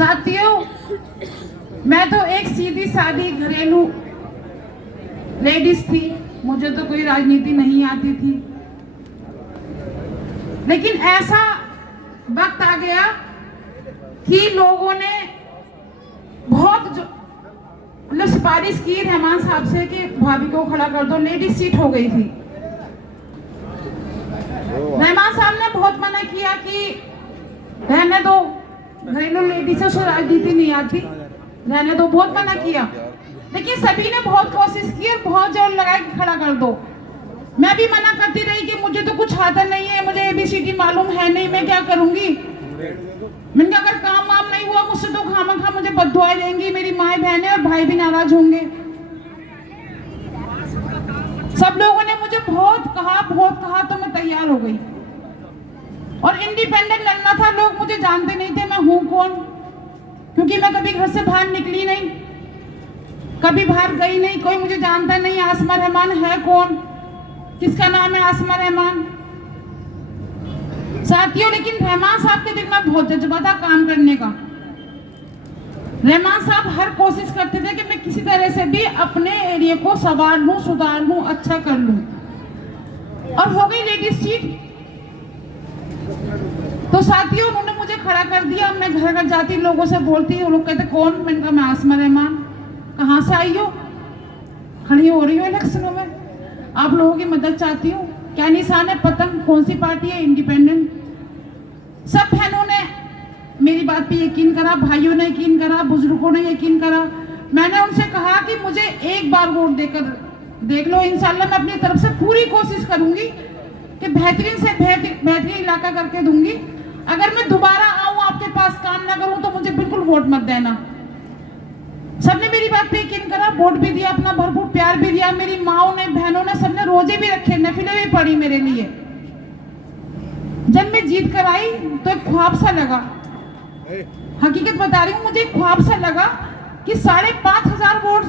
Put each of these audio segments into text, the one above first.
साथियों, मैं तो एक सीधी सादी घरेलू लेडीज थी, मुझे तो कोई राजनीति नहीं आती थी। लेकिन ऐसा वक्त आ गया कि लोगों ने बहुत मतलब सिफारिश की रहमान साहब से कि भाभी को खड़ा कर दो, लेडीज सीट हो गई थी। रहमान साहब ने बहुत मना किया कि रहने दो, घरेलू लेडीज से राजनीति नहीं आती, रहने दो, बहुत मना किया। लेकिन सभी ने बहुत कोशिश की और बहुत जोर लगाया कि खड़ा कर दो। मैं भी मना करती रही कि मुझे तो कुछ आता नहीं है, मुझे ABCD मालूम है नहीं, मैं क्या करूंगी। मैंने अगर काम वाम नहीं हुआ मुझसे तो खामखा मुझे बद्दुआएं देंगी, मेरी माए बहनें और भाई भी नाराज होंगे। सब लोगों ने मुझे बहुत कहा तो मैं तैयार हो गई और इंडिपेंडेंट लड़ना था। लोग मुझे जानते नहीं थे मैं हूं कौन, क्योंकि मैं कभी घर से बाहर निकली नहीं, कभी बाहर गई नहीं, कोई मुझे जानता नहीं। आसमा रहमान है कौन, किसका नाम है आसमा रहमान। साथियों, लेकिन रहमान साहब के दिल में बहुत जज्बा था काम करने का। रहमान साहब हर कोशिश करते थे कि मैं किसी तरह से भी अपने एरिया को संवार लूं, सुधार लूं, अच्छा कर लूं। और हो गई लेडीज सीट। तो साथियों, उन्होंने मुझे खड़ा कर दिया। मैं घर घर जाती, लोगों से बोलती, वो लोग कहते कौन, मैंने कहा मैं आसमा रहमान। कहाँ से आई हो, खड़ी हो रही हो इलेक्शनों में, आप लोगों की मदद चाहती हूँ। क्या निशान है, पतंग, कौन सी पार्टी है, इंडिपेंडेंट। सब बहनों ने मेरी बात पे यकीन करा, भाइयों ने यकीन करा, बुजुर्गों ने यकीन करा। मैंने उनसे कहा कि मुझे एक बार वोट देकर देख लो, इंशाल्लाह मैं अपनी तरफ से पूरी कोशिश करूंगी कि बेहतरीन से बेहतरीन इलाका करके दूंगी। अगर मैं दोबारा आऊं आपके पास काम ना करूं तो मुझे बिल्कुल वोट मत देना। सबने मेरी बात पे यकीन करा, वोट भी दिया, अपना भरपूर प्यार भी दिया। मेरी माओ ने, बहनों ने, सबने रोजे भी रखे, नफिले भी पढ़ी मेरे लिए। जब मैं जीत कर आई तो एक ख्वाब सा लगा, हकीकत बता रही हूँ, मुझे एक ख्वाब सा लगा कि 5,500 वोट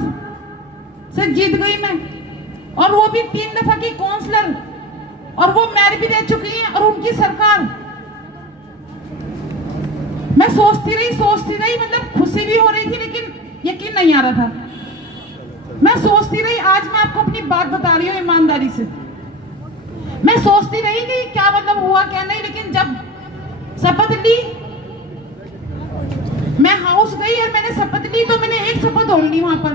से जीत गई मैं, और वो भी 3 दफा की काउंसलर, और वो मैर भी रह चुकी हैं, और उनकी सरकार। मैं सोचती रही, मतलब खुशी भी हो रही थी लेकिन यकीन नहीं आ रहा था। मैं सोचती रही, आज मैं आपको अपनी बात बता रही हूँ ईमानदारी से। मैं सोचती रही कि क्या मतलब हुआ क्या नहीं, लेकिन जब शपथ ली, मैं हाउस गई और मैंने शपथ ली, तो मैंने एक शपथ और ली वहां पर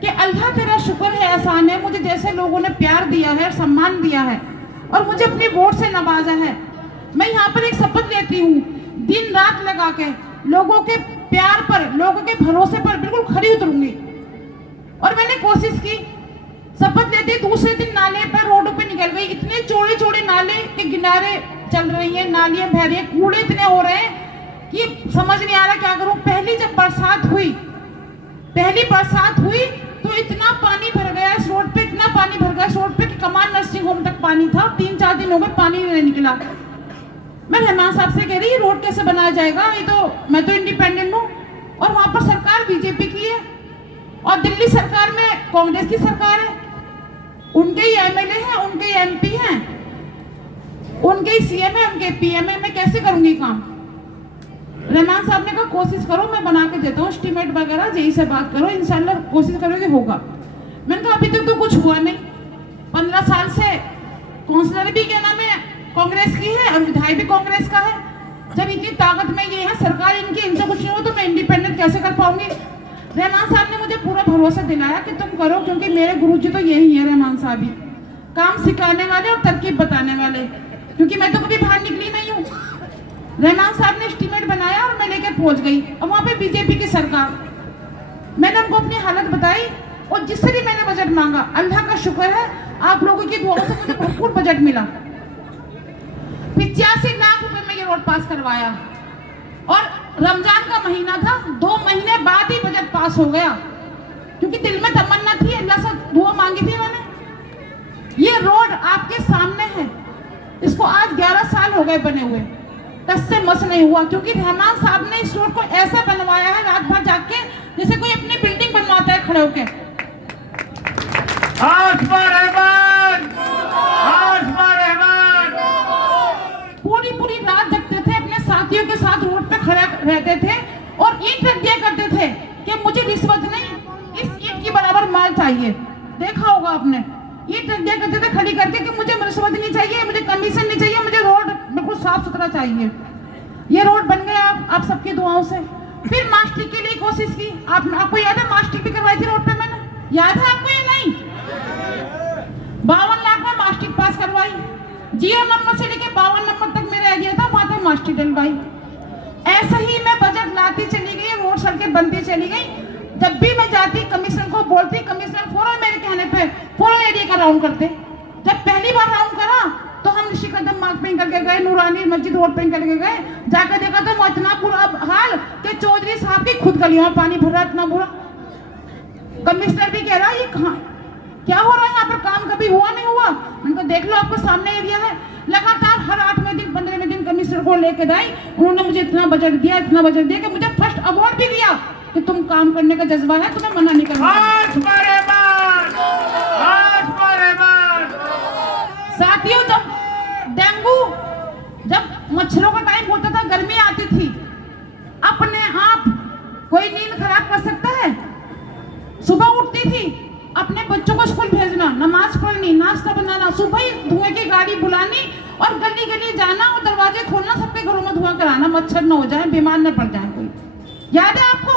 कि अल्लाह तेरा शुक्र है, एहसान है, मुझे जैसे लोगों ने प्यार दिया है, सम्मान दिया है और मुझे अपनी वोट से नवाजा है। मैं यहाँ पर एक शपथ लेती हूँ, दिन रात लगा के लोगों के प्यार पर, लोगों के भरोसे पर बिल्कुल खरी उतरूंगी। और मैंने कोशिश की, शपथ लेते दूसरे दिन नाले पर, रोडों पे निकल गई। इतने चौड़े चौड़े नाले के किनारे चल रही हैं, नालियां बह रही हैं, कूड़े इतने हो रहे हैं कि समझ नहीं आ रहा क्या करूं। पहली बरसात हुई तो इतना पानी भर गया इस रोड पे, इतना पानी भर गया इस रोड पे कि कमान नर्सिंग होम तक पानी था। 3-4 दिन हो गए पानी नहीं निकला। मैं रहमान साहब से कह रही, रोड कैसे बनाया जाएगा, ये तो मैं तो इंडिपेंडेंट हूँ और वहां पर सरकार बीजेपी की है और दिल्ली सरकार में कांग्रेस की सरकार है, उनके ही MLA हैं, उनके ही MP हैं, उनके ही CM है, उनके PM है। मैं कैसे करूंगी काम। रहमान साहब ने कहा कोशिश करो, मैं बना के देता हूँ एस्टीमेट वगैरह, जेई से बात करो, इंशाल्लाह कोशिश करोगे होगा। मैंने कहा अभी तक तो कुछ हुआ नहीं। 15 साल से काउंसलर भी क्या नाम है कांग्रेस की है और विधायक भी कांग्रेस का है। जब इतनी ताकत में ये है सरकार इनकी, इनसे कुछ नहीं हो तो मैं इंडिपेंडेंट कैसे कर पाऊंगी। रहमान साहब ने मुझे पूरा भरोसा दिलाया कि तुम करो, क्योंकि मेरे गुरुजी तो यही है रहमान साहब ही, काम सिखाने वाले और तरकीब बताने वाले, क्योंकि मैं तो कभी बाहर निकली नहीं हूँ। रहमान साहब ने एस्टीमेट बनाया और मैं लेकर पहुंच गई और वहां पे बीजेपी की सरकार। मैंने उनको अपनी हालत बताई और जिससे भी मैंने बजट मांगा, अल्लाह का शुक्र है आप लोगों की दुआओं से मुझे भरपूर बजट मिला। 85 लाख रुपए में ये रोड पास करवाया और रमजान का महीना था, 2 महीने बाद ही बजट पास हो गया, क्योंकि दिल में तमन्ना थी, अल्लाह से दुआ मांगी थी मैंने। ये रोड आपके सामने है, इसको आज 11 साल हो गए बने हुए, टस से मस नहीं हुआ, क्योंकि रहमान साहब ने इस रोड को ऐसा बनवाया है रात भर जाग के जैसे कोई अपनी बिल्डिंग बनवाता है खड़े होके। पूरी रात जगते थे, अपने साथियों के साथ रोड पे खड़े रहते थे और ईंट रख दिया करते थे कि मुझे रिश्वत नहीं, इस ईंट की बराबर माल चाहिए। देखा होगा आपने, ईंट रख दिया करते थे खड़ी करके कि मुझे रिश्वत नहीं चाहिए, मुझे कमीशन नहीं चाहिए, मुझे रोड बिल्कुल साफ सुथरा चाहिए। ये रोड बन गया आप सबकी दुआओं से। फिर मास्टिक के लिए कोशिश की, आपको याद है मास्टिक भी करवाई थी रोड पे मैंने, याद है आपको? ये नहीं, 52 लाख में मास्टिक पास करवाई। 0 नंबर से लेके 52 नंबर तक मेरा एरिया था, वहां तक मास्टिक डलवाई। ऐसे ही मैं बजट लाती चली गई, रोड सड़कें बनती चली गई। जब भी मैं जाती कमिश्नर को बोलती, कमिश्नर फौरन मेरे कहने पे फौरन एरिया का राउंड करते। जब पहली बार राउंड करा तो हम ऋषि कदम मार्ग पे निकल के गए, नूरानी मस्जिद रोड पे निकल के गए। जाकर देखा तो इतना बुरा हाल कि चौधरी साहब की खुद गलियों में पानी भर रहा, इतना बुरा। कमिश्नर भी कह रहा ये कहाँ क्या हो रहा है यहाँ पर, काम कभी हुआ नहीं हुआ। उनको देख लो, आपको सामने एरिया है। लगातार हर 8वें दिन 15वें दिन कमिश्नर को लेके गई, उन्होंने मुझे इतना बजट दिया कि मुझे फर्स्ट अवार्ड भी दिया कि तुम काम करने का जज्बा है, तुम्हें मना नहीं करना। साथियों, जब मच्छरों का टाइम होता था, गर्मी आती थी, अपने आप कोई नींद खराब कर सकता है? सुबह उठती थी, अपने बच्चों को स्कूल भेजना, नमाज पढ़नी, नाश्ता बनाना, सुबह ही धुएं की गाड़ी बुलानी और गली गली जाना और दरवाजे खोलना, सबके घरों में धुआं कराना, मच्छर न हो जाए, बीमार न पड़ जाए कोई। याद है आपको?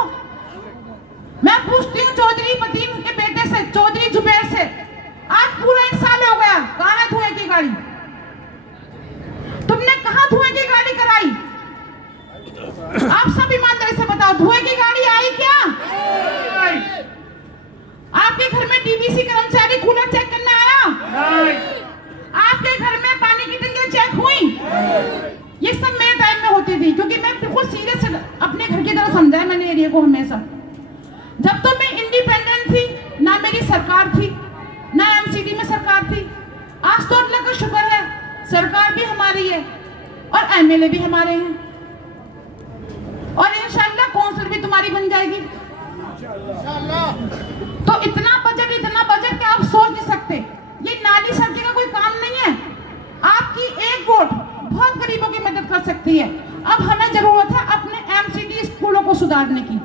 मैं पूछती हूँ चौधरी पतीन के बेटे से, चौधरी जुबैर से, आज पूरा 1 साल हो गया, कहाँ है धुएं की गाड़ी? तुमने कहाँ धुएं की गाड़ी कराई? आप सब ईमानदारी से बताओ, धुएं की गाड़ी आई क्या? आपके घर में डीवीसी कर्मचारी कूलर चेक करने आया? नहीं। आपके घर में पानी की टंकियां चेक हुई? ये सब मेरे टाइम में होती थी, क्योंकि मैं बिल्कुल सीरियस अपने घर की तरह समझा है मैंने एरिया को हमेशा। जब तो मैं इंडिपेंडेंट थी, ना मेरी सरकार थी, ना एमसीडी में सरकार थी। आज तो अल्लाह का शुक्र है, सरकार भी हमारी है और एमएलए भी हमारे हैं, और इंशाल्लाह कौंसिल भी तुम्हारी बन जाएगी। तो इतना बजट कि आप सोच नहीं सकते। ये नाली सड़की का कोई काम नहीं है, आपकी एक वोट बहुत गरीबों की मदद कर सकती है। अब हमें जरूरत है अपने एमसीडी स्कूलों को सुधारने की।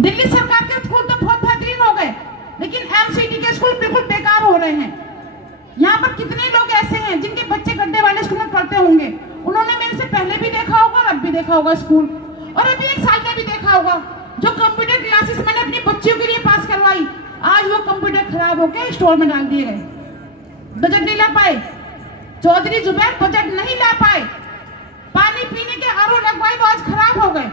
दिल्ली सरकार के स्कूल तो बहुत बेहतरीन हो गए, लेकिन एमसीडी के स्कूल बिल्कुल बेकार हो रहे हैं। यहाँ पर कितने लोग ऐसे हैं जिनके बच्चे गड्ढे वाले स्कूल में पढ़ते होंगे, उन्होंने मेरे से पहले भी देखा होगा और अब भी देखा होगा स्कूल, और अभी 1 साल में भी देखा होगा। जो कंप्यूटर क्लासेस मैंने अपनी बच्चियों के लिए पास करवाई, आज वो कंप्यूटर खराब होकर स्टोर में डाल दिए गए, बजट नहीं ला पाए। चौधरी जुबैर बजट नहीं ला पाए। पानी पीने के आरओ लगवाए तो आज खराब हो गए,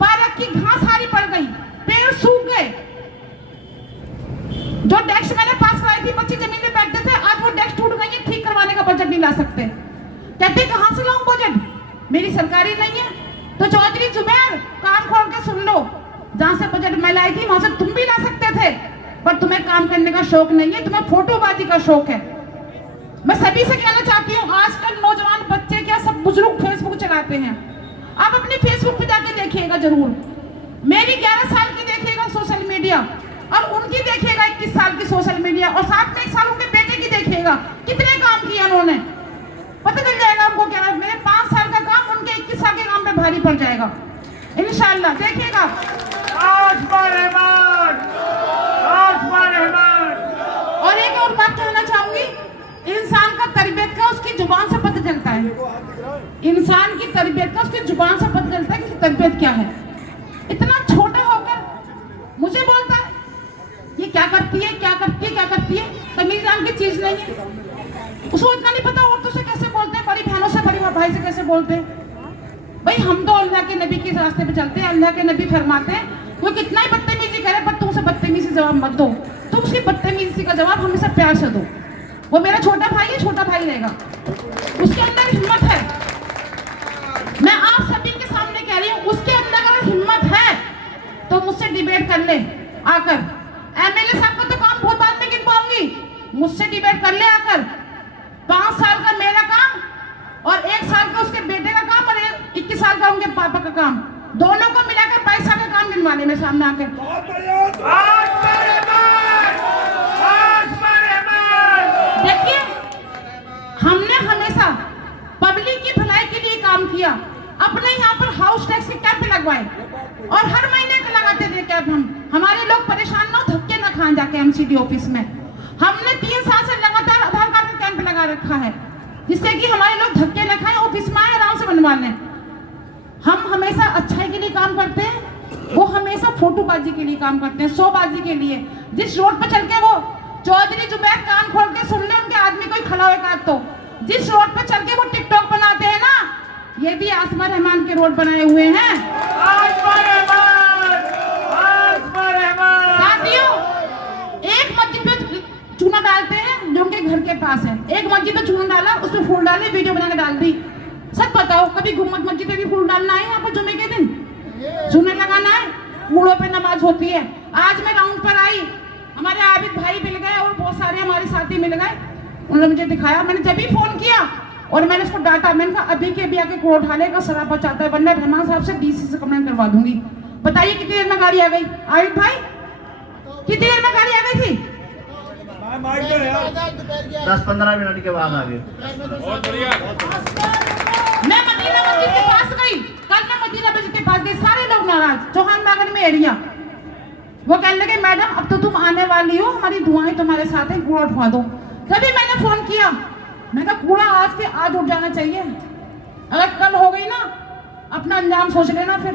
पार्क की घास सारी पड़ गई, पेड़ सूख गए। जो डेस्क मैंने पास कराई थी, बच्चे जमीन पे बैठते थे, आज वो डेस्क टूट गई है, ठीक करवाने का बजट नहीं ला सकते। कहते कहां से लाऊं बजट, मेरी सरकारी नहीं है। तो चौधरी जुबैर, कान खोल के सुन लो, जहां से बजट मैं लाई थी वहां से तुम भी ला सकते थे, पर तुम्हें काम करने का शौक नहीं है, तुम्हें फोटोबाजी का शौक है। मैं सभी से कहना चाहती हूँ, आजकल नौजवान बच्चे क्या सब बुजुर्ग फेसबुक चलाते हैं। आप अपने फेसबुक पे जाके देखिएगा जरूर, मेरी 11 साल की देखिएगा सोशल मीडिया, और उनकी देखिएगा 21 साल की सोशल मीडिया, और साथ में 1 साल उनके बेटे की देखिएगा, कितने काम किए उन्होंने, पता चल जाएगा आपको। क्या मेरे 5 साल का काम उनके 21 साल के काम पे भारी पड़ जाएगा इंशाल्लाह, देखिएगा। और एक और बात कहना चाहूंगी, इंसान का तरबियत का उसकी जुबान से पता चलता है, इंसान की तरबियत का उसकी जुबान से पता चलता है कि तरबियत क्या है। इतना छोटा होकर मुझे बोलता है ये क्या करती है, क्या करती है, क्या करती है, तमीज नाम की चीज नहीं है। उसको इतना नहीं पता औरतों से कैसे बोलते हैं, बड़ी बहनों से, बड़ी भाई से कैसे बोलते हैं। भाई हम तो अल्लाह के नबी के रास्ते पे चलते हैं, अल्लाह के नबी फरमाते हैं वो कितना ही बदतमीजी करे पर तुम उसे बदतमीजी जवाब मत दो, तुम उसकी बदतमीजी का जवाब हमेशा प्यार से दो। वो मेरा छोटा भाई है, छोटा भाई रहेगा, उसके अंदर हिम्मत है। मैं आप सभी के सामने कह रही हूँ, उसके अंदर अगर हिम्मत है तो मुझसे डिबेट कर ले आकर। एमएलए साहब का तो काम बहुत बाद में गिन पाऊंगी, मुझसे डिबेट कर ले आकर। 5 साल का मेरा काम और 1 साल का उसके बेटे का काम और 21 साल का उनके पापा का काम, दोनों को मिलाकर 22 साल का काम गिनवाने में सामने आकर। देखिए, हमने हमेशा पब्लिक की भलाई के लिए काम किया। अपने यहाँ पर हाउस टैक्स के कैंप लगवाए। लगवाए और हर महीने का लगाते थे कैंप। हमारे लोग परेशान ना, धक्के ना खाएं जाके एमसीडी ऑफिस में। हमने 3 साल से लगातार आधार कार्ड का कैंप लगा रखा है, जिससे कि हमारे लोग धक्के न खाएं, ऑफिस में आए आराम से बनवा लें। हम हमेशा अच्छाई के लिए काम करते हैं, वो हमेशा फोटोबाजी के लिए काम करते हैं, शोबाजी के लिए। जिस रोड पर चल के वो चौधरी जुबैर कान खोल के सुन ले उनके आदमी कोई खड़ा होगा, तो जिस रोड पर चल के वो टिकटॉक बनाते हैं ना, ये भी आसमा रहमान के रोड बनाए हुए हैं। साथियों, एक मस्जिद पे चूना डालते हैं जो उनके घर के पास है, एक मस्जिद पे चूना डाला, उसमें फूल डाले, वीडियो बना के डाल दी। सच बताओ, कभी गुम्मत मस्जिद पे भी फूल डालना है यहाँ पर जुमे के दिन, चूने लगाना है, कूड़ों पे नमाज होती है। आज मैं राउंड पर आई, हमारे आबिद भाई मिल गए और बहुत सारे हमारे साथी मिल गए, उन्होंने मुझे दिखाया। मैंने जब भी फोन किया और मैंने उसको डांटा, मैंने कहा अभी के अभी आके कूड़ा उठाने शराब बचाता है, वरना रहमान साहब से डीसी से कंप्लेंट करवा दूंगी। बताइए कितनी देर में गाड़ी आ गई? आबिद भाई, कितनी देर में गाड़ी आ गई थी? 10-15 मिनट के बाद आ गए। मैं मदीना मस्जिद के पास गई, कल मैं मदीना मस्जिद के पास गई, सारे लोग नाराज, चौहान बागन में एरिया। वो कहने लगे मैडम अब तो तुम आने वाली हो, हमारी दुआएं तुम्हारे साथ हैं, कूड़ा उठवा दो। तभी मैंने फोन किया, मैं कहा कूड़ा आज के आज उठ जाना चाहिए, अगर कल हो गई ना अपना अंजाम सोच लेना। फिर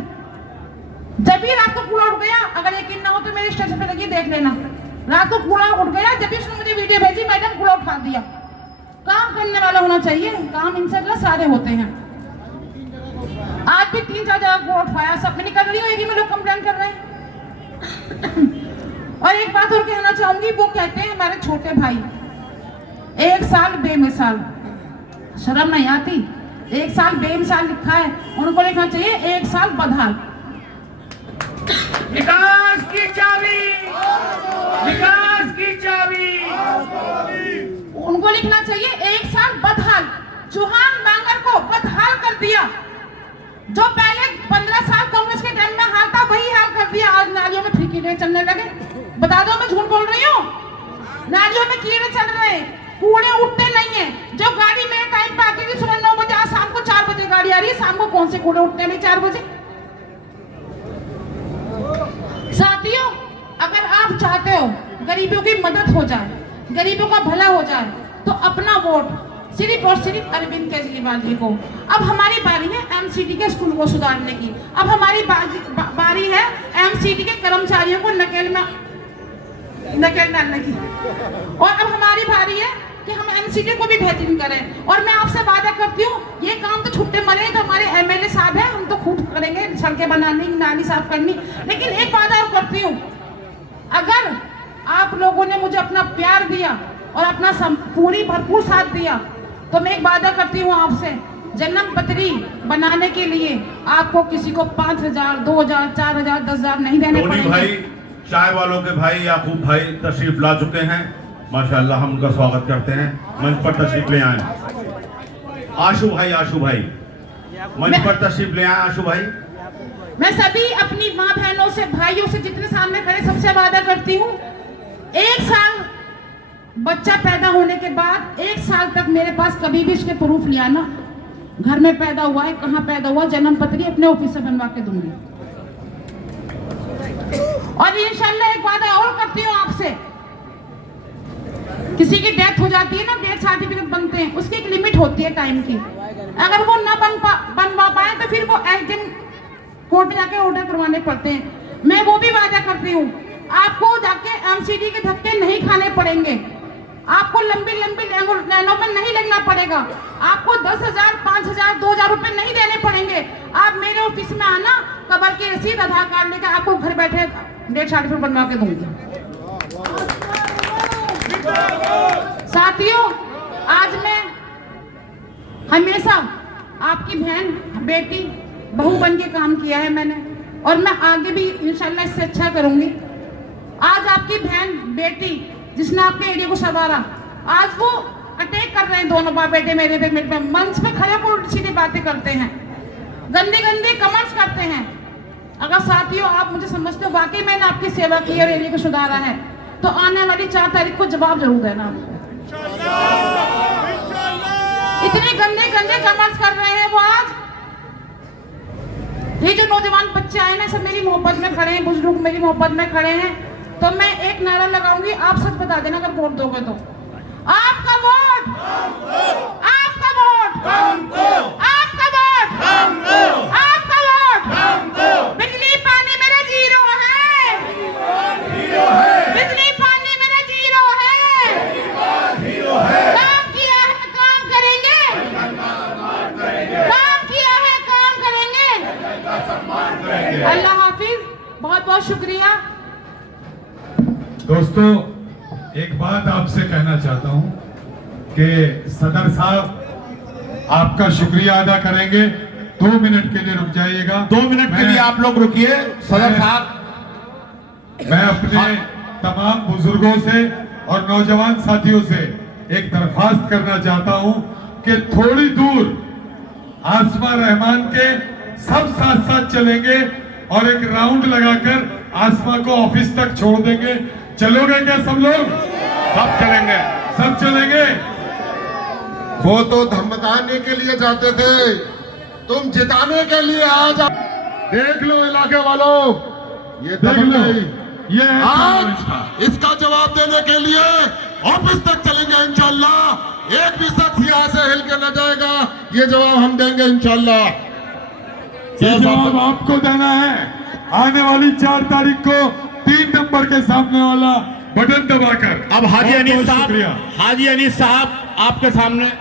जब भी रात को कूड़ा उठ गया, अगर यकीन ना हो तो मेरे स्टेशन पे लगी देख लेना, रात को कूड़ा उठ गया, जब भी उसने मुझे वीडियो भेजी, मैडम कूड़ा उठा दिया। काम करने वाला होना चाहिए, काम इंशाल्लाह सारे होते हैं। आज भी 3-4 जगह कूड़ा उठवाया, सब में निकल रही हो, एक ही में लोग कंप्लेन कर रहे हैं। और एक बात और कहना चाहूंगी, वो कहते हैं हमारे छोटे भाई 1 साल बेमिसाल, शर्म नहीं आती? 1 साल बेमिसाल लिखा है, उनको लिखना चाहिए 1 साल बदहाल। विकास की चाबी, विकास की चाबी, उनको लिखना चाहिए 1 साल बदहाल। चौहान बांगर को बदहाल कर दिया, जो पहले 15 साल कांग्रेस के टाइम में हाल था वही हाल कर दिया। आज नालियों में फिर कीड़े चलने लगे। बता दो मैं झूठ बोल रही हूँ? नालियों में कीड़े चल रहे हैं, कूड़े उठते नहीं है। जो गाड़ी मेरे टाइम पे आती थी सुबह 9 बजे, आज शाम को 4 बजे गाड़ी आ रही है, शाम को कौन से कूड़े उठते हैं 4 बजे? साथियों, अगर आप चाहते हो गरीबों की मदद हो जाए, गरीबों का भला हो जाए, तो अपना वोट सिर्फ और सिर्फ अरविंद केजरीवाल जी को। अब हमारी बारी है एमसीडी के स्कूल को सुधारने की, अब हमारी बारी है एमसीडी के कर्मचारियों को नकेल डालने की, और अब हमारी बारी है कि हम एमसीडी को भी बेहतरीन करें। और मैं आपसे वादा करती हूँ, ये काम तो छुट्टे मरे तो हमारे एमएलए साहब हैं, हम तो खूब करेंगे, सड़कें बनानी, नाली साफ करनी। लेकिन एक वादा और करती हूँ, अगर आप लोगों ने मुझे अपना प्यार दिया और अपना भरपूर साथ दिया, तो मैं एक वादा करती हूँ आपसे, जन्म पत्री बनाने के लिए आपको किसी को 5,000, 2,000, 4,000, 10,000 नहीं देने पड़ेंगे। भाई, चाय वालों के भाई याकूब भाई तशरीफ ला चुके हैं, माशाल्लाह हम उनका स्वागत करते हैं। मंच पर तशरीफ ले आए आशु भाई, मंच पर तशरीफ ले आए आशु भाई। मैं सभी अपनी माँ बहनों से, भाइयों से, जितने सामने खड़े सबसे वादा करती हूँ, 1 साल बच्चा पैदा होने के बाद 1 साल तक मेरे पास कभी भी उसके प्रूफ लिया ना, घर में पैदा हुआ है, कहाँ पैदा हुआ, जन्म पत्री अपने ऑफिस से बनवा के दूंगी। और इंशाल्लाह एक वादा और करती हूँ आपसे, किसी की डेथ हो जाती है ना, डेथ सर्टिफिकेट बनते हैं, उसकी एक लिमिट होती है टाइम की, अगर वो ना बनवा पाए तो फिर वो एजेंट कोर्ट में जाके ऑर्डर करवाने पड़ते हैं। मैं वो भी वादा करती हूँ, आपको जाके एमसीडी के धक्के नहीं खाने पड़ेंगे, आपको लंबी लाइनों में नहीं लगना पड़ेगा, आपको 10,000, 5,000, 2,000 रुपए नहीं देने पड़ेंगे। आप मेरे ऑफिस में आना, कबर की रसीद, आधार कार्ड लेकर आपको घर बैठे डेथ सर्टिफिकेट बनवा के दूंगी। साथियों, आज मैं हमेशा आपकी बहन, बेटी, बहू बन के काम किया है मैंने, और मैं आगे भी इंशाल्लाह इससे अच्छा करूंगी। आज आपकी बहन, बेटी, जिसने आपके एरिया को संवारा, आज वो अटैक कर रहे हैं, दोनों बाप बेटे मेरे पे मंच पे खड़े होकर उल्टी सीधी बातें करते हैं, गंदे कमेंट्स करते हैं। अगर साथियों आप मुझे समझते हो वाकई मैंने आपकी सेवा की और एरिया को सुधारा है, तो आने वाली 4 तारीख को जवाब जरूर देना। इतने गंदे कमेंट्स कर रहे हैं वो आज, ये जो नौजवान बच्चे आए ना, सब मेरी मोहब्बत में खड़े हैं, बुजुर्ग मेरी मोहब्बत में खड़े हैं। तो मैं एक नारा लगाऊंगी, आप सच बता देना अगर वोट दोगे तो। आपका वोट, आपका वोट, आपका वोट, आपका वोट। बिजली पानी मेरा जीरो है, बिजली पानी मेरा जीरो है। काम किया है काम करेंगे, काम किया है काम करेंगे। अल्लाह हाफिज, बहुत बहुत शुक्रिया। दोस्तों, एक बात आपसे कहना चाहता हूं कि सदर साहब आपका शुक्रिया अदा करेंगे। 2 मिनट के लिए रुक जाइएगा। 2 मिनट के लिए आप लोग रुकिए सदर साहब। मैं अपने तमाम बुजुर्गों से और नौजवान साथियों से एक दरख्वास्त करना चाहता हूं कि थोड़ी दूर आसमा रहमान के सब साथ साथ चलेंगे और एक राउंड लगाकर आसमा को ऑफिस तक छोड़ देंगे। चलोगे क्या सब लोग? सब चलेंगे, सब चलेंगे। वो तो धमकाने के लिए जाते थे, तुम जिताने के लिए आज देख लो इलाके वालों, ये देख लो, ये है आज इसका जवाब देने के लिए ऑफिस तक चलेंगे इंशाल्लाह। एक भी शख्स यहाँ से हिल के न जाएगा, ये जवाब हम देंगे इंशाल्लाह। ये जवाब आपको देना है। आने वाली 4 तारीख को 3 नंबर के सामने वाला बटन दबाकर। अब हाजी बहुत अनीस बहुत साहब, शुक्रिया। हाजी अनीस साहब आपके सामने